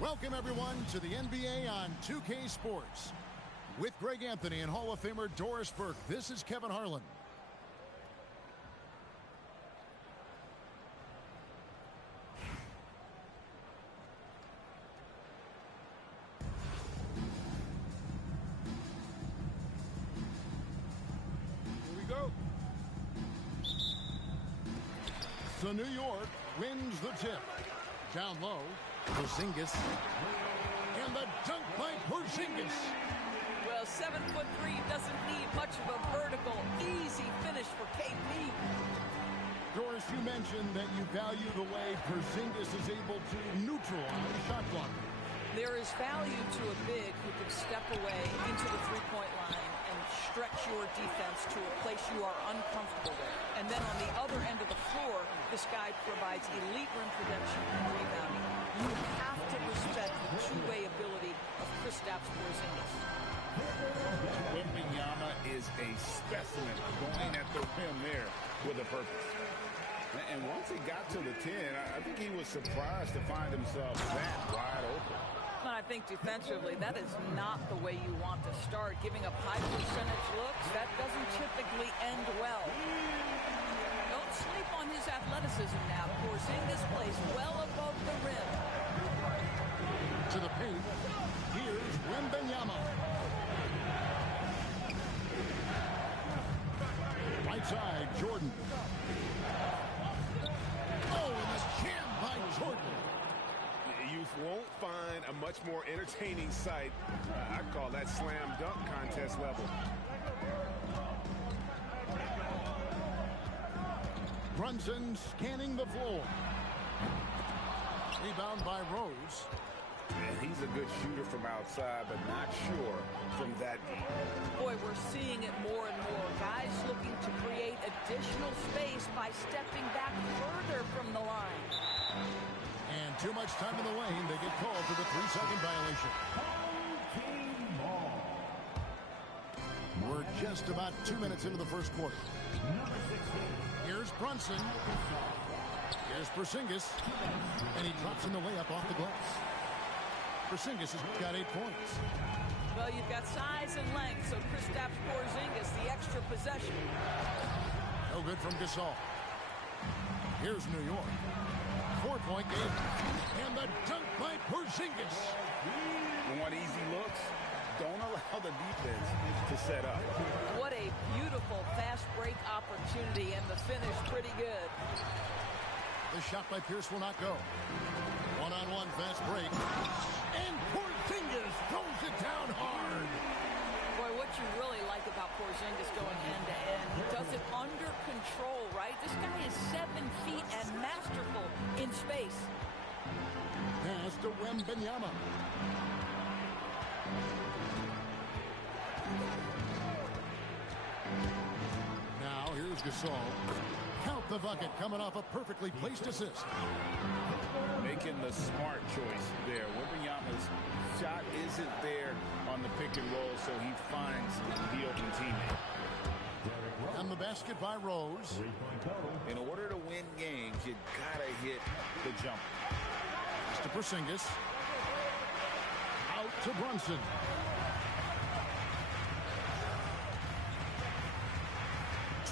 Welcome, everyone, to the NBA on 2K Sports. With Greg Anthony and Hall of Famer Doris Burke, this is Kevin Harlan. Here we go. So New York wins the tip. Down low, Porzingis. And the dunk by Porzingis. Well, 7'3" doesn't need much of a vertical, easy finish for KP. Doris, you mentioned that you value the way Porzingis is able to neutralize shot blocker. There is value to a big who can step away into the three-point line and stretch your defense to a place you are uncomfortable with. And then on the other end of the floor, this guy provides elite rim protection and rebounding. You have to respect the two-way ability of Kristaps Porzingis. Wembanyama is a specimen going at the rim there with a purpose. And once he got to the 10, I think he was surprised to find himself that wide open. And I think defensively, that is not the way you want to start. Giving up high percentage looks, that doesn't typically end well. Don't sleep on his athleticism now. Porzingis plays well above the rim. To the paint, here's Wembanyama. Right side, Jordan. Oh, and the jam by Jordan. You won't find a much more entertaining sight. I'd call that slam dunk contest level. Brunson scanning the floor. Rebound by Rose. And he's a good shooter from outside, but not sure from that deep. Boy, we're seeing it more and more. Guys looking to create additional space by stepping back further from the line. And too much time in the lane. They get called for the 3-second violation. We're just about 2 minutes into the first quarter. Here's Brunson. Here's Porzingis. And he drops in the layup off the glass. Porzingis has got 8 points. Well, you've got size and length, so Kristaps Porzingis, the extra possession. No good from Gasol. Here's New York. 4-point game. And the dunk by Porzingis. You want easy looks? Don't allow the defense to set up. What a beautiful fast break opportunity, and the finish pretty good. The shot by Pierce will not go. One-on-one fast break. And Porzingis throws it down hard. Boy, what you really like about Porzingis going end-to-end, he does it under control, right? This guy is 7 feet and masterful in space. Pass to Wembanyama. Now here's Gasol. Count the bucket coming off a perfectly placed assist. Making the smart choice there. Wembanyama's shot isn't there on the pick and roll, so he finds the open teammate. And the basket by Rose. In order to win games, you gotta hit the jump. To Porzingis. Out to Brunson.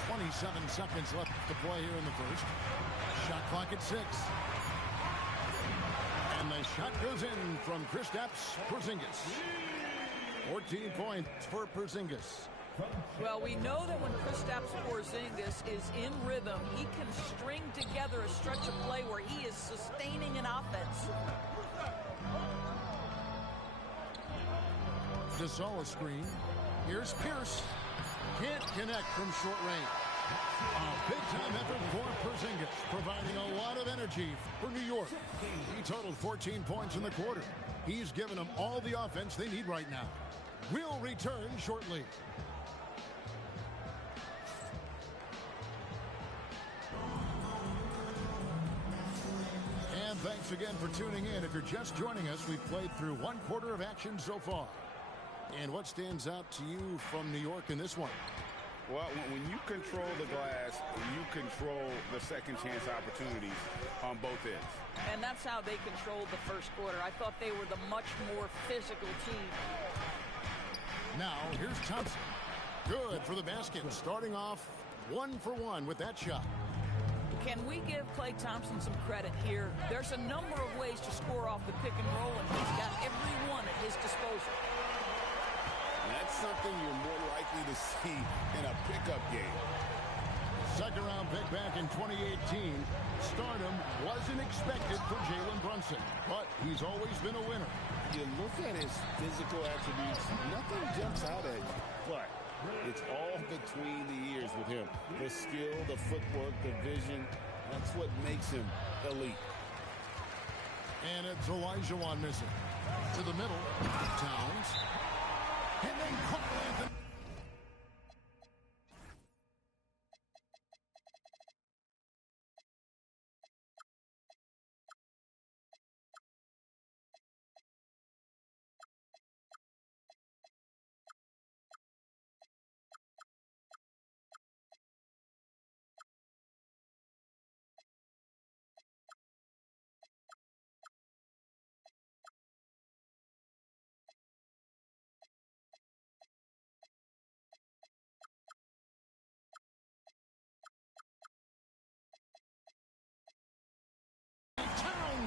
.27 seconds left to play here in the first. Shot clock at 6. And the shot goes in from Kristaps Porzingis. 14 points for Porzingis. Well, we know that when Kristaps Porzingis is in rhythm, he can string together a stretch of play where he is sustaining an offense. Gasol screen. Here's Pierce. Can't connect from short range. A big-time effort for Porzingis, providing a lot of energy for New York. He totaled 14 points in the quarter. He's given them all the offense they need right now. We'll return shortly. And thanks again for tuning in. If you're just joining us, we've played through 1 quarter of action so far. And what stands out to you from New York in this one? Well, when you control the glass, you control the second chance opportunities on both ends. And that's how they controlled the first quarter. I thought they were the much more physical team. Now, here's Thompson. Good for the basket. Starting off 1 for 1 with that shot. Can we give Klay Thompson some credit here? There's a number of ways to score off the pick and roll, and he's got every one at his disposal. That's something you're more likely to see in a pickup game. Second round pick back in 2018. Stardom wasn't expected for Jalen Brunson, but he's always been a winner. You look at his physical attributes, nothing jumps out at you. But it's all between the ears with him. The skill, the footwork, the vision, that's what makes him elite. And it's Olajuwon missing. To the middle, Towns. And then Carl.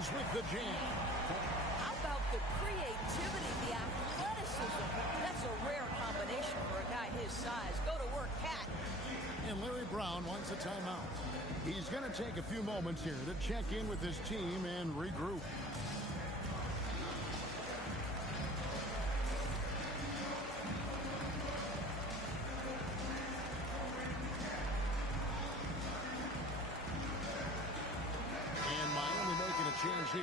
With the jam. How about the creativity, the athleticism? That's a rare combination for a guy his size. Go to work, Cat. And Larry Brown wants a timeout. He's going to take a few moments here to check in with his team and regroup. Change here.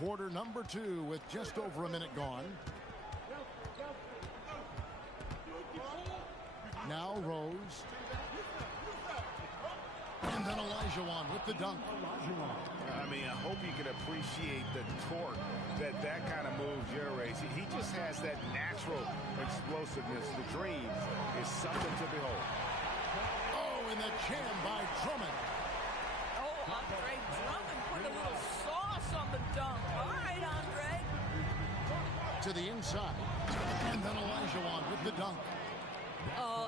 Quarter number 2 with just over a minute gone. Now Rose. And then Olajuwon with the dunk. I mean, I hope you can appreciate the torque that kind of move generates. He just has that natural explosiveness. The dream is something to behold. In the jam by Drummond. Oh, Andre Drummond put a little sauce on the dunk. All right, Andre. To the inside. And then Olajuwon with the dunk.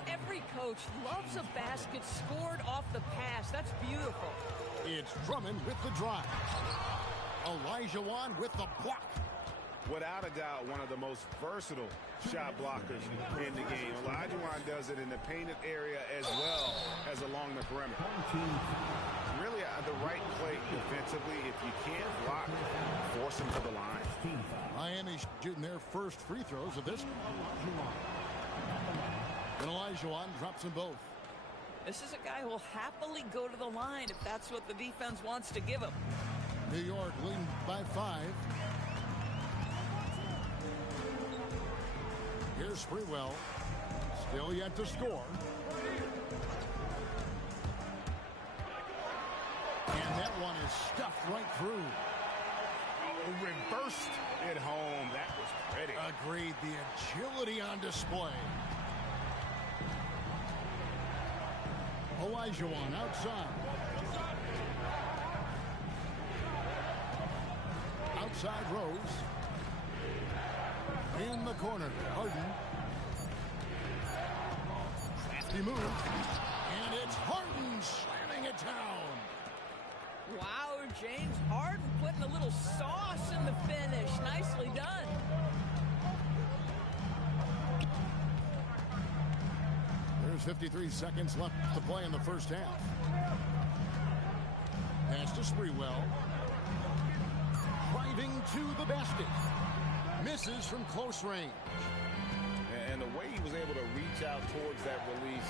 Every coach loves a basket scored off the pass. That's beautiful. It's Drummond with the drive. Olajuwon with the block. Without a doubt, one of the most versatile shot blockers in the game. Olajuwon does it in the painted area as well as along the perimeter. Really the right play defensively. If you can't block, force him to the line. Miami shooting their first free throws of this. And Olajuwon drops them both. This is a guy who will happily go to the line if that's what the defense wants to give him. New York leading by 5. Here's Sprewell. Still yet to score. And that one is stuffed right through. Oh, reversed it home. That was pretty. Agreed. The agility on display. Olajuwon outside. Outside Rose. In the corner, Harden. Crafty move. And it's Harden slamming it down. Wow, James Harden putting a little sauce in the finish. Nicely done. There's 53 seconds left to play in the first half. Pass to Sprewell. Driving to the basket. Misses from close range. And the way he was able to reach out towards that release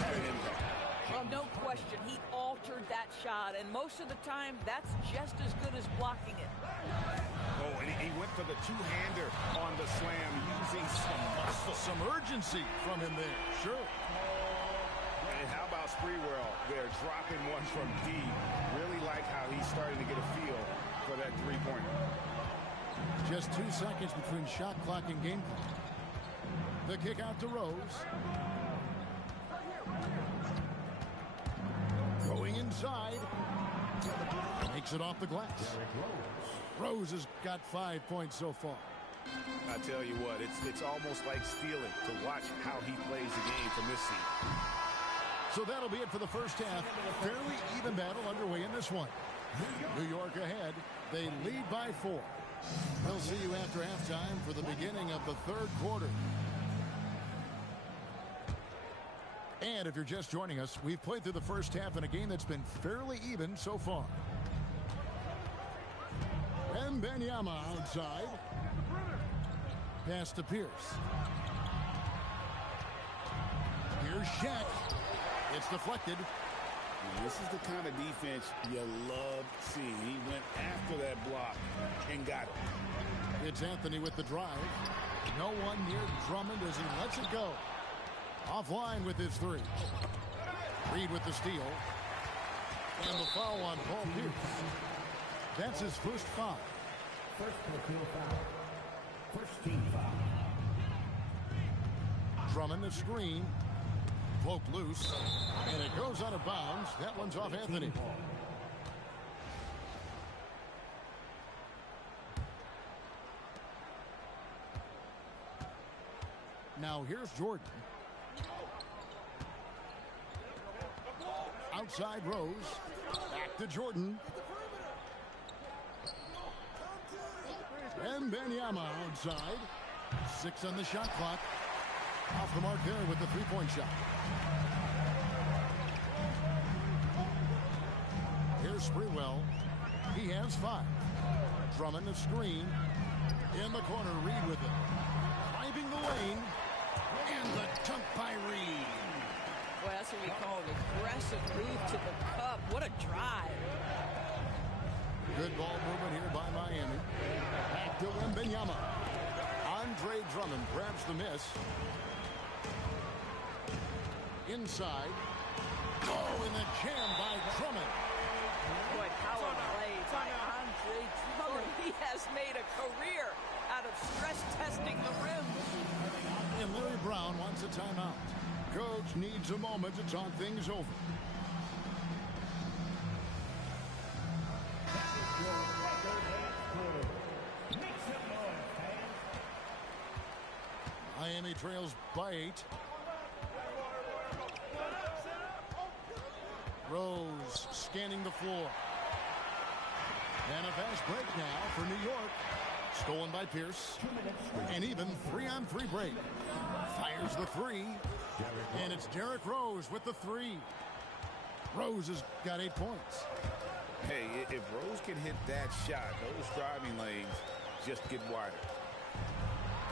had an impact. Oh, no question. He altered that shot, and most of the time, that's just as good as blocking it. Oh, and he went for the two-hander on the slam, using some muscle. Some urgency from him there. Sure. And how about Sprewell there, dropping one from deep. Really like how he's starting to get a feel for that three-pointer. Just 2 seconds between shot clock and game clock. The kick out to Rose. Going inside. Makes it off the glass. Rose has got 5 points so far. I tell you what, it's almost like stealing to watch how he plays the game from this seat. So that'll be it for the first half. Fairly even battle underway in this one. New York ahead. They lead by 4. We'll see you after halftime for the beginning of the third quarter. And if you're just joining us, we've played through the first half in a game that's been fairly even so far. Wembanyama outside. Pass to Pierce. Here's Shaq. It's deflected. And this is the kind of defense you love seeing. He went after that block and got it. It's Anthony with the drive. No one near Drummond as he lets it go. Offline with his 3. Reed with the steal. And the foul on Paul Pierce. That's his first foul. First personal foul. First team foul. Drummond the screen. Poked loose. And it goes out of bounds. That one's off Anthony. Now here's Jordan. Outside Rose. Back to Jordan. Wembanyama outside. 6 on the shot clock. Off the mark there with the 3-point shot. Here's Sprewell. He has 5. Drummond the screen. In the corner, Reed with it. Driving the lane. And the dunk by Reed. Boy, that's what we call an aggressive move to the cup. What a drive. Good ball movement here by Miami. Back to Wembanyama. Andre Drummond grabs the miss. Inside. Oh, and the jam by Drummond. Boy, power play by Andre Drummond. He has made a career out of stress testing the rim. And Larry Brown wants a timeout. Coach needs a moment to talk things over. Miami trails by 8. Rose scanning the floor. And a fast break now for New York. Stolen by Pierce. And even 3-on-3 break. Fires the 3. And it's Derrick Rose with the 3. Rose has got 8 points. Hey, if Rose can hit that shot, those driving lanes just get wider.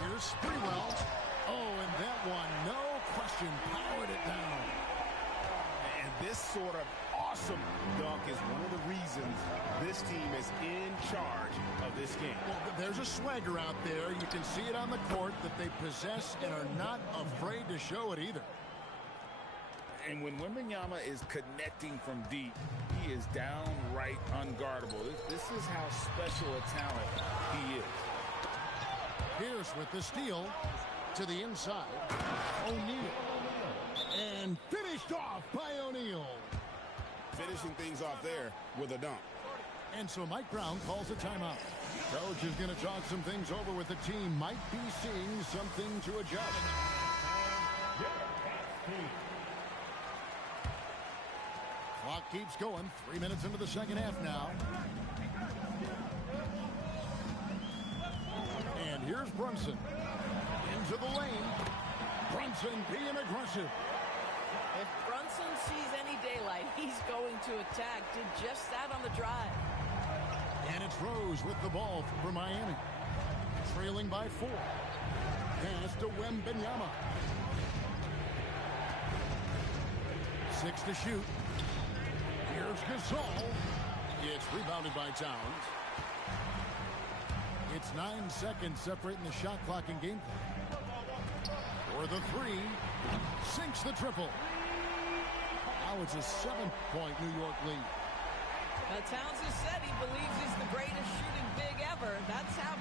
Here's Sprewell. Oh, and that one, no question, powered it down. And this sort of awesome dunk is one of the reasons this team is in charge of this game. Well, there's a swagger out there. You can see it on the court that they possess and are not afraid to show it either. And when Wembanyama is connecting from deep, he is downright unguardable. This is how special a talent he is. Pierce with the steal to the inside. O'Neal. And finished off by O'Neal. Finishing things off there with a dunk. And so Mike Brown calls a timeout. Coach is going to talk some things over with the team. Might be seeing something to adjust. Clock keeps going. 3 minutes into the second half now. And here's Brunson. Into the lane. Brunson being aggressive. If Brunson sees any daylight, he's going to attack. Did just that on the drive. And it's Rose with the ball for Miami. Trailing by 4. Pass to Wembanyama. 6 to shoot. Here's Gasol. It's rebounded by Towns. It's 9 seconds separating the shot clock and game clock. For the 3. Sinks the triple. Now it's a 7-point New York lead. Now, Towns has said he believes he's the greatest shooting big ever. That's how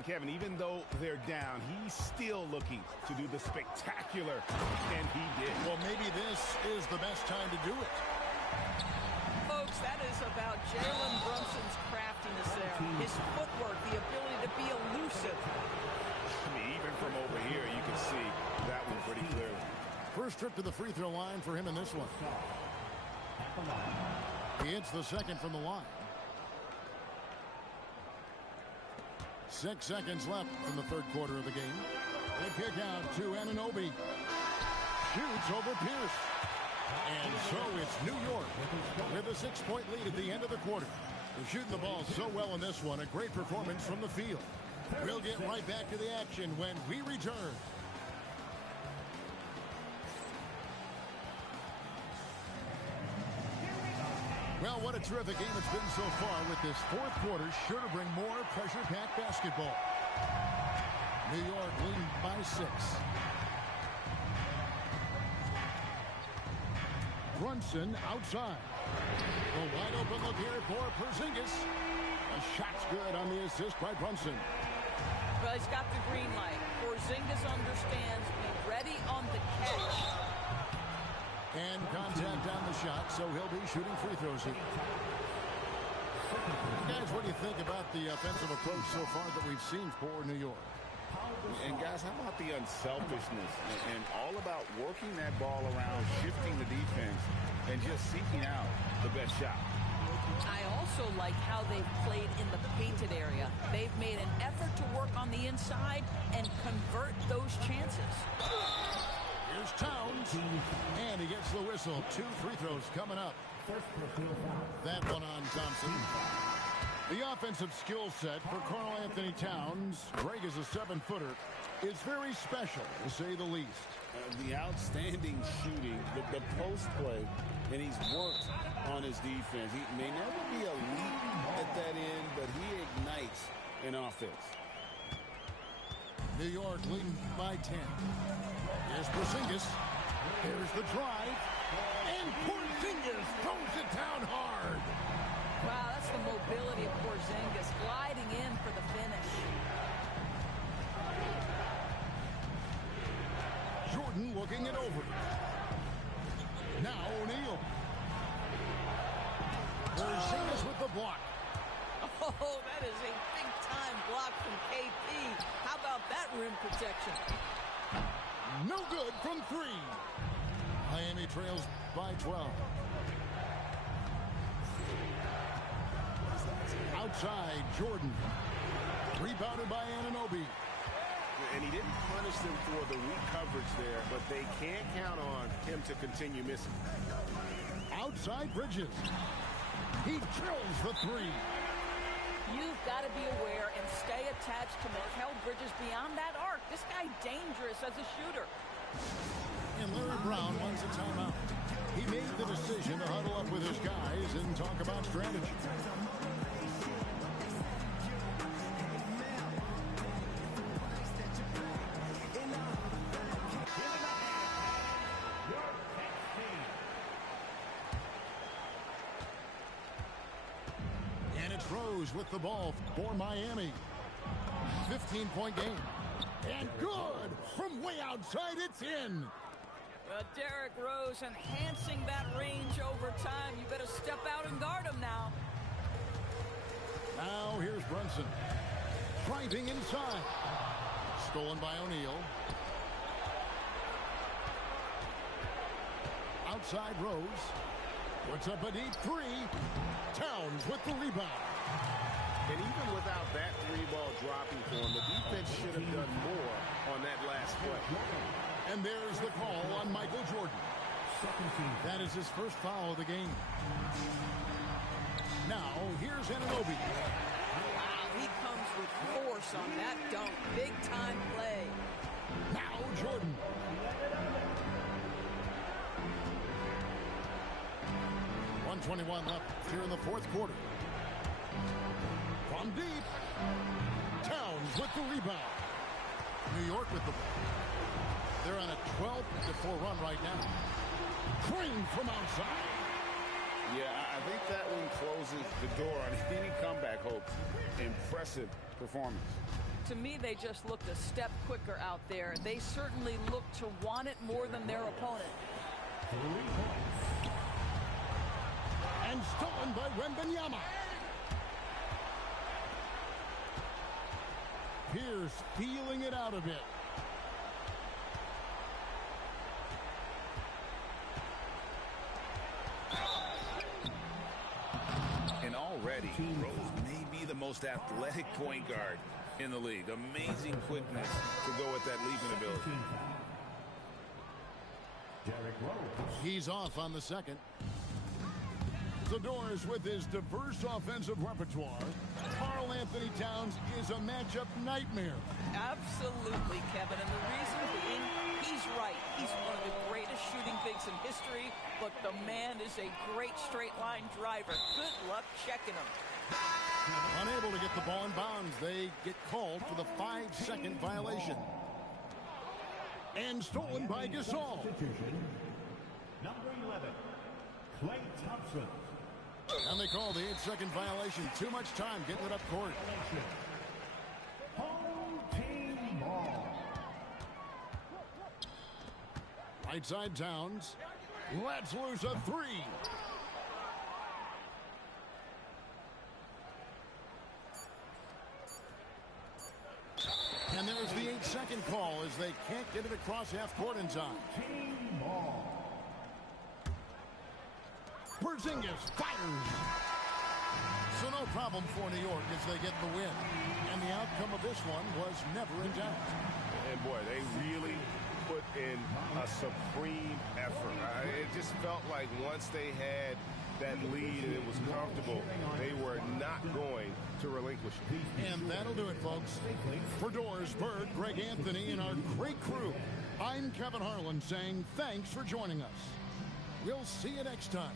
And Kevin, even though they're down, he's still looking to do the spectacular, and he did. Well, maybe this is the best time to do it. Folks, that is about Jalen Brunson's craftiness there. His footwork, the ability to be elusive. I mean, even from over here, you can see that one pretty clearly. First trip to the free throw line for him in this one. He hits the second from the line. 6 seconds left in the third quarter of the game. They kick out to Anunoby. Shoots over Pierce. And so it's New York with a 6-point lead at the end of the quarter. They're shooting the ball so well in this one. A great performance from the field. We'll get right back to the action when we return. Well, what a terrific game it's been so far, with this fourth quarter sure to bring more pressure-packed basketball. New York leading by 6. Brunson outside. A wide open look here for Porzingis. A shot's good on the assist by Brunson. Well, he's got the green light. Porzingis understands, be ready on the catch. And contact on the shot, so he'll be shooting free throws here. Guys, what do you think about the offensive approach so far that we've seen for New York? And guys, how about the unselfishness and all about working that ball around, shifting the defense, and just seeking out the best shot? I also like how they've played in the painted area. They've made an effort to work on the inside and convert those chances. Here's Towns, and he gets the whistle. 2 free throws coming up. That one on Thompson. The offensive skill set for Karl Anthony Towns, Greg is a 7-footer, is very special, to say the least. The outstanding shooting, the post play, and he's worked on his defense. He may never be elite at that end, but he ignites an offense. New York leading by 10. Here's Porzingis. Here's the drive. And Porzingis throws it down hard. Wow, that's the mobility of Porzingis, gliding in for the finish. Jordan looking it over. Now O'Neal. Porzingis with the block. Oh, that is a big-time block from KP. How about that rim protection? No good from 3. Miami trails by 12. Outside, Jordan. Rebounded by Anunoby. And he didn't punish them for the weak coverage there, but they can't count on him to continue missing. Outside Bridges. He drills the 3. You've got to be aware and stay attached to Mikal Bridges beyond that arc. This guy dangerous as a shooter. And Larry Brown wants a timeout. He made the decision to huddle up with his guys and talk about strategy. Rose with the ball for Miami. 15-point game. And good! From way outside, it's in! Well, Derrick Rose enhancing that range over time. You better step out and guard him now. Now here's Brunson. Driving inside. Stolen by O'Neal. Outside Rose. Puts up a deep 3. Towns with the rebound. And even without that 3-ball dropping for him, the defense should have done more on that last play. And there's the call on Michael Jordan. That is his first foul of the game. Now, here's Anunoby. Wow, he comes with force on that dunk. Big-time play. Now, Jordan. .121 left here in the fourth quarter. From deep. Towns with the rebound. New York with the ball. They're on a 12-4 run right now. Green from outside. Yeah, I think that one closes the door on any comeback hopes. Impressive performance. To me, they just looked a step quicker out there. They certainly looked to want it more than their opponent. 3 points. And stolen by Wembanyama. Pierce feeling it out a bit. And already, Rose may be the most athletic point guard in the league. Amazing quickness to go with that leaping ability. Derrick Rose. He's off on the second. The Doors with his diverse offensive repertoire. Karl Anthony Towns is a matchup nightmare. Absolutely, Kevin. And the reason being, he's right. He's one of the greatest shooting bigs in history, but the man is a great straight-line driver. Good luck checking him. Unable to get the ball in bounds, they get called for the 5-second violation. And stolen by Gasol. Substitution. Number 11, Klay Thompson. And they call the 8-second violation. Too much time getting it up court. Home team ball. Right side Towns. Lets loose a 3. And there's the 8-second call as they can't get it across half court in time. Team ball. Porzingis fires. So no problem for New York as they get the win. And the outcome of this one was never in doubt. And boy, they really put in a supreme effort. It just felt like once they had that lead and it was comfortable, they were not going to relinquish it. And that'll do it, folks. For Doors, Bird, Greg Anthony, and our great crew, I'm Kevin Harlan saying thanks for joining us. We'll see you next time.